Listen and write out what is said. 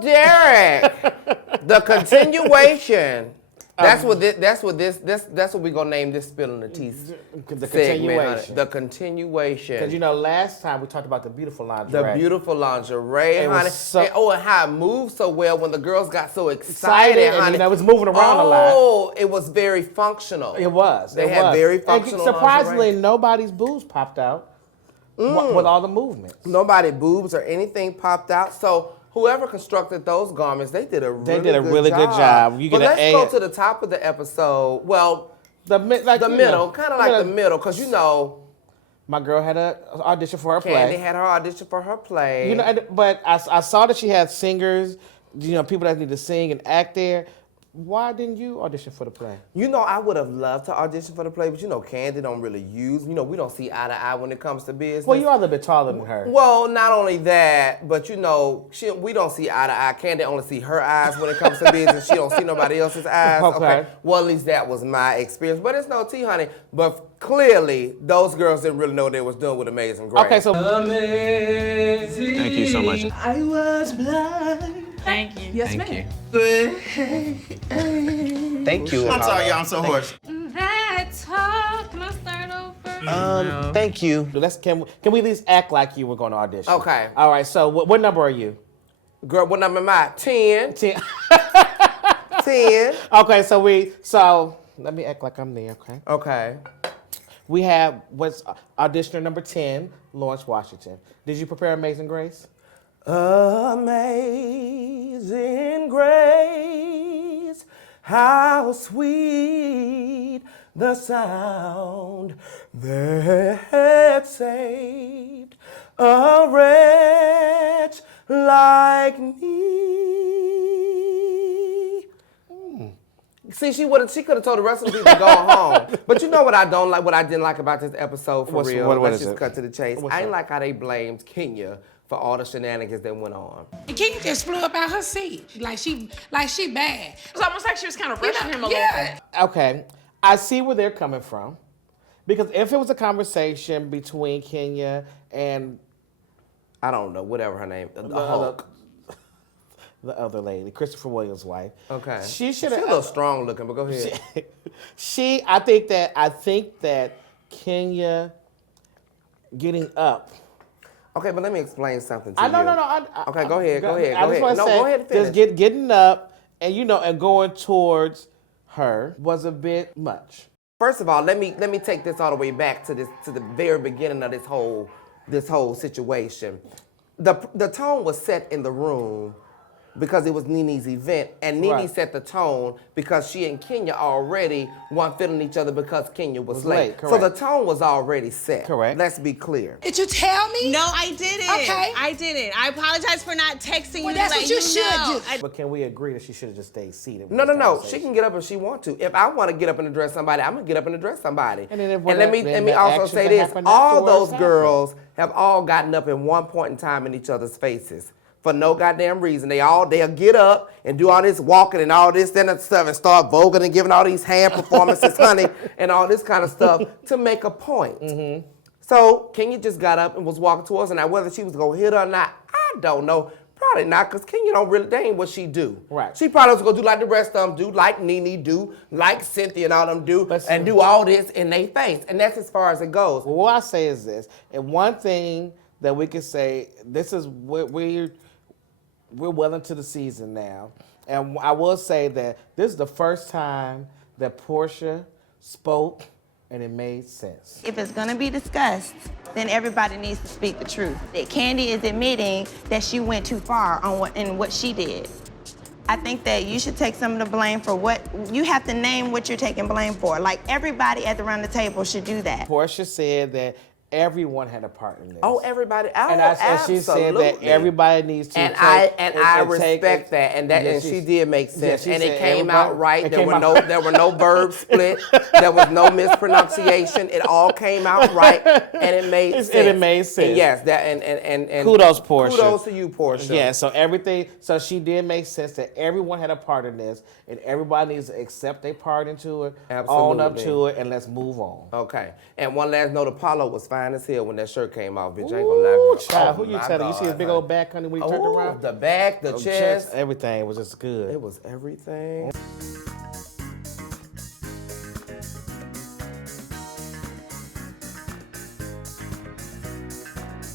Derek. The continuation. That's what we're gonna name this spilling the tea The continuation. The continuation. Because last time we talked about the beautiful lingerie. The beautiful lingerie, It honey. was so- and how it moved so well when the girls got so excited, honey. And it was moving around a lot. Oh, it was very functional. It was. They had very functional surprisingly, lingerie. nobody's boobs popped out with all the movements. Nobody boobs or anything popped out. So whoever constructed those garments, they did a really good job. But let's go to the top of the episode. Well, the middle, kind of like the middle, because my girl had an audition for her play. Candy had her audition for her play. But I saw that she had singers, people that need to sing and act there. Why didn't you audition for the play? I would have loved to audition for the play, but Candy don't really use. We don't see eye to eye when it comes to business. Well, you are a little bit taller than her. Well, not only that, but we don't see eye to eye. Candy only see her eyes when it comes to business. She don't see nobody else's eyes. Okay. Well, at least that was my experience. But it's no tea, honey. But clearly, those girls didn't really know what they was doing with Amazing Grace. Okay, so Amazing. Thank you so much. I was blind. Thank you. Yes, Thank ma'am. Thank you. I'm sorry, y'all. I'm so hoarse. That's all. Can I start over? Thank you. can we at least act like you were going to audition? Okay. All right. So what number are you? Girl, what number am I? 10. 10. 10. Okay. So let me act like I'm there. Okay. Okay. We have what's auditioner number 10, Lawrence Washington. Did you prepare Amazing Grace? Amazing grace, how sweet the sound that saved a wretch like me. See, she could have told the rest of the people to go home. But you know what I didn't like about this episode for real? Let's just cut to the chase. I didn't like how they blamed Kenya for all the shenanigans that went on. And Kenya just flew up out her seat. Like she bad. It was almost like she was kind of rushing him a little bit. Okay. I see where they're coming from. Because if it was a conversation between Kenya and I don't know, whatever her name, the Hulk. The other lady, Christopher Williams' wife. Okay. She's a little strong looking, but go ahead. I think that Kenya getting up. Okay, but let me explain something to you. No. Okay, go ahead. Go ahead and finish. Just getting up and and going towards her was a bit much. First of all, let me take this all the way back to the very beginning of this whole situation. The tone was set in the room because it was Nene's event, and Nene set the tone because she and Kenya already weren't feeling each other because Kenya was late. So the tone was already set. Correct. Let's be clear. Did you tell me? No, I didn't. Okay. I didn't. I apologize for not texting you. That's what you should do. But can we agree that she should have just stayed seated? No. She can get up if she wants to. If I want to get up and address somebody, I'm gonna get up and address somebody. And then let me also say this: all those girls have all gotten up at one point in time in each other's faces. For no goddamn reason. They'll get up and do all this walking and all this and stuff and start voguing and giving all these hand performances, honey, and all this kind of stuff to make a point. Mm-hmm. So Kenya just got up and was walking towards her. Now, whether she was going to hit her or not, I don't know. Probably not, because Kenya that ain't what she do. Right. She probably was going to do like the rest of them do, like Nene do, like Cynthia and all them do, and do all this in their face. And that's as far as it goes. Well, what I say is this, and one thing that we can say, this is what we're well into the season now, and I will say that this is the first time that Portia spoke and it made sense. If it's gonna be discussed, then everybody needs to speak the truth. That Candy is admitting that she went too far on what she did. I think that you should take some of the blame for you have to name what you're taking blame for. Like everybody at around the table should do that. Portia said that everyone had a part in this. Oh, everybody! And she said that everybody needs to. And I respect that, and she did make sense, and it came out right. There were no verbs split. There was no mispronunciation. It all came out right, and it made sense. And it made sense. And yes, that and kudos, Portia. Kudos to you, Portia. Yeah. So everything. So she did make sense that everyone had a part in this, and everybody needs to accept their part into it, own up to it, and let's move on. Okay. And one last note: Apollo was fine. fine as hell when that shirt came off, bitch. I ain't gonna lie. Child, who you telling? You see his big old back, honey, when he turned around? The back, the chest. Everything was just good. It was everything.